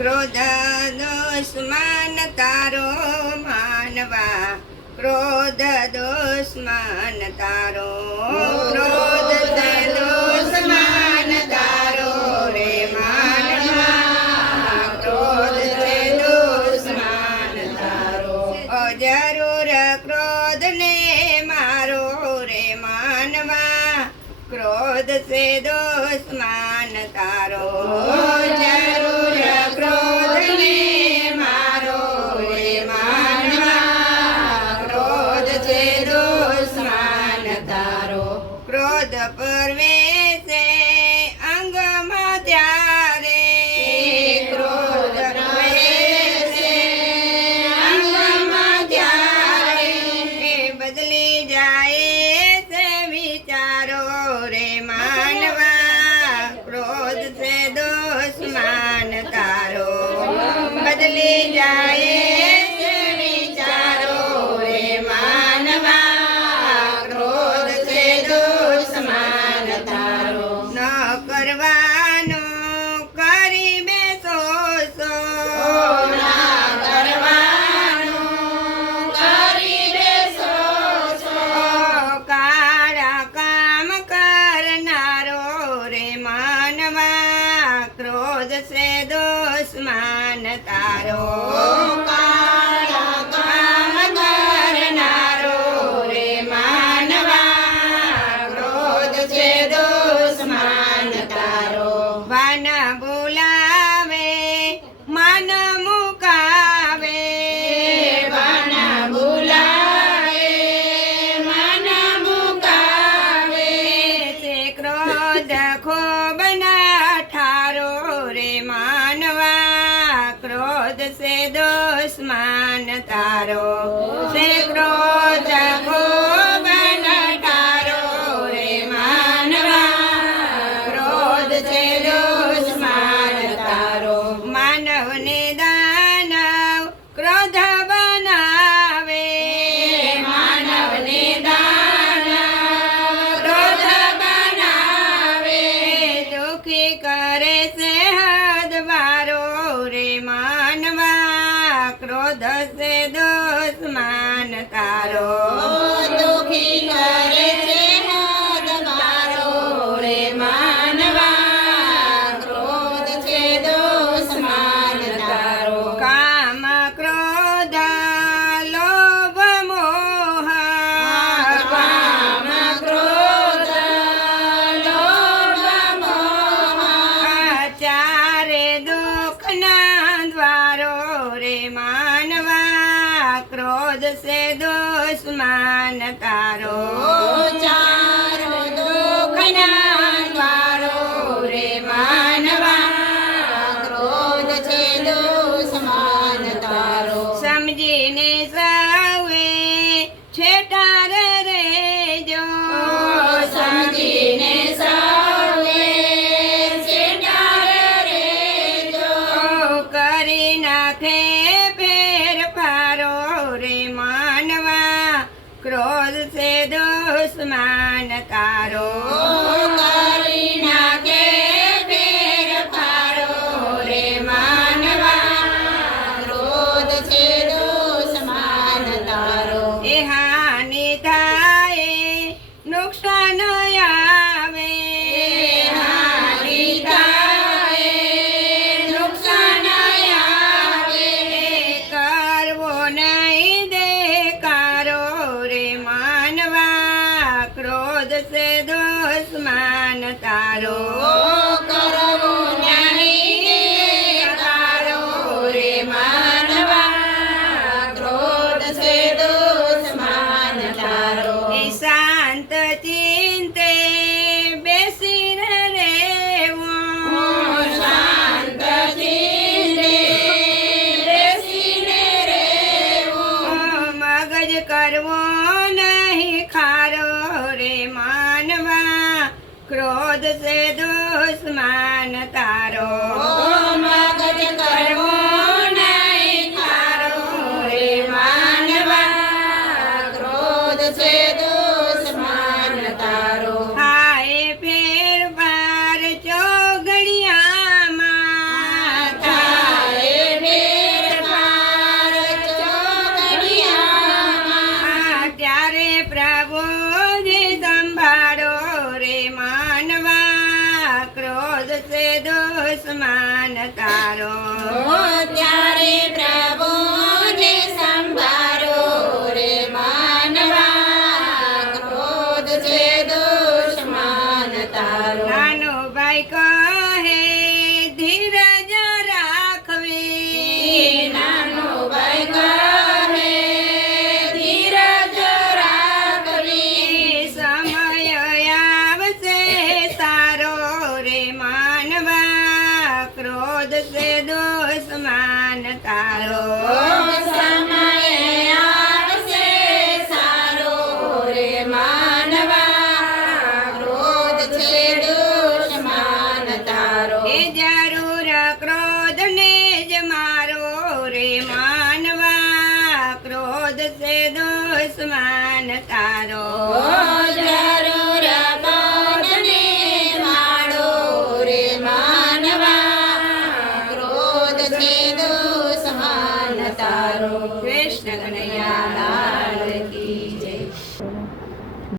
ક્રોધ દુશ્મન તારો માનવા ક્રોધ દુશ્મન તારો ક્રોધ દુશ્મન તારો રે માનવા ક્રોધ દુશ્મન તારો જરૂર ક્રોધ ને મારો રે માનવા ક્રોધ સે દુશ્મન તારો જરૂર Claro, se દસે દસ માન તારો. દુખી કરે છે से दुश्मन कारो દુશ્મન કારો દુશ્મન તારો તારો રે માનવા ક્રોધ છે શાંત ચિંતે બેસી રે શાંત મગજ કરવો છે દુશ્મન તારો. સે દોષ માન તારો ત્યારે પ્રભુ તારો સમય સારો રે માનવા ક્રોધ છે દુશ્મન તારો એ જરૂર ક્રોધ જ મારો રે માનવા, ક્રોધ છે દુશ્મન તારો.